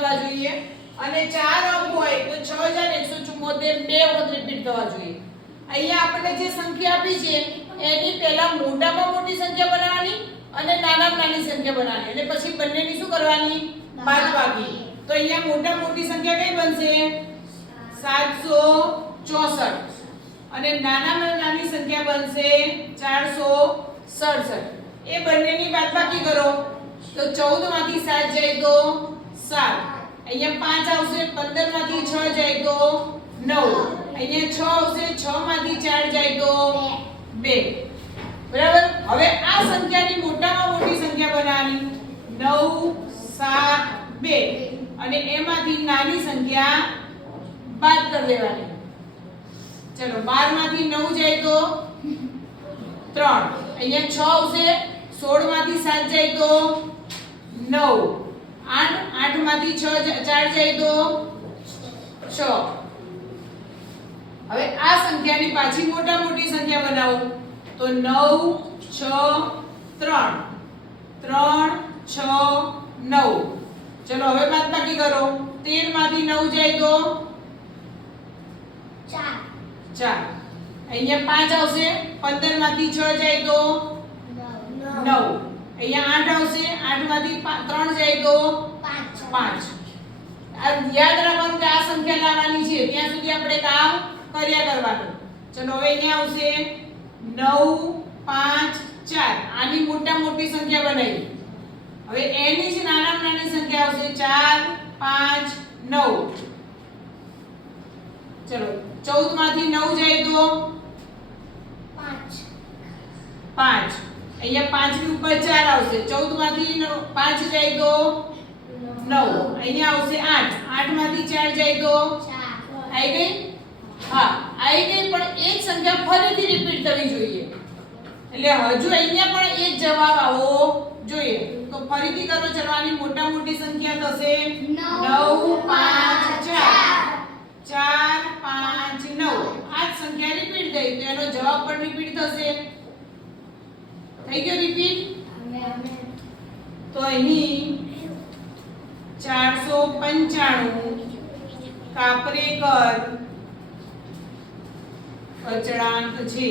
થવા જોઈએ અને 4 અંક હોય તો 6174 બે વખત રિપીટ થવા જોઈએ. અહીંયા આપણે જે સંખ્યા આપી છે એની પહેલા મોટામાં મોટી સંખ્યા બનાવવાની અને નાનામાં નાની સંખ્યા બનાવવાની અને પછી બંનેની શું કરવાની બાદબાકી. તો અહીંયા મોટા મોટી સંખ્યા કઈ બનશે 764 અને નાનામાં નાની સંખ્યા બનશે 467. એ બંનેની બાદબાકી કરો તો 14 માંથી 7 જાય તો 7. અહીંયા 5 આવશે 15 માંથી 6 જાય તો 9. અહીંયા 6 આવશે 6 માંથી 4 જાય તો 2. બરાબર. હવે આ સંખ્યાની મોટામાં મોટી સંખ્યા બનાવવાની 9 7 2 અને એમાંથી નાની સંખ્યા બાદ કરી દેવાની. ચલો 12 માંથી 9 જાય તો 3. અહીંયા 6 આવશે 16 માંથી 7 જાય તો 9. 8 માંથી 4 જાય તો 6. હવે આ સંખ્યાની પાછી મોટા મોટી સંખ્યા બનાવો તો 9 6 3 3 6 9. ચલો હવે બાદબાકી કરો 13 માંથી 9 જાય તો 4. અહીંયા 5 આવશે 15 માંથી 6 જાય તો 9. અહીંયા 8 આવશે 8 માંથી 3 જાય તો 5. આ યાદ રાખવાનું કે આ સંખ્યા લાવવાની છે ત્યાં સુધી આપણે કામ કર્યા કરવાનું. ચલો હવે અહીંયા આવશે 9 5 4. આની મોટા મોટી સંખ્યા બનાવી. હવે એની જ નાનામાં નાની સંખ્યા આવશે 4 5 9. ચલો 14 માંથી 9 જાય તો 5. અહીંયા 5 ની ઉપર 4 આવશે 14 માંથી 5 જાય તો 9. અહીંયા આવશે 8. 8 માંથી 4 જાય તો 4. આવી ગઈ? હા આવી ગઈ. પણ એ જ સંખ્યા ફરીથી રિપીટ થવી જોઈએ. એટલે હજુ અહીંયા પણ એ જ જવાબ આવવો જોઈએ. તો ફરીથી કરો. ચલવાની મોટા મોટી સંખ્યા થશે 9 5 4 4 5 9. આ જ સંખ્યા રિપીટ થઈ તો એનો જવાબ પણ રિપીટ થશે. થઈ ગયો રિપીટ? તો અહીં 495 કાપરેકર અચળાંક છે.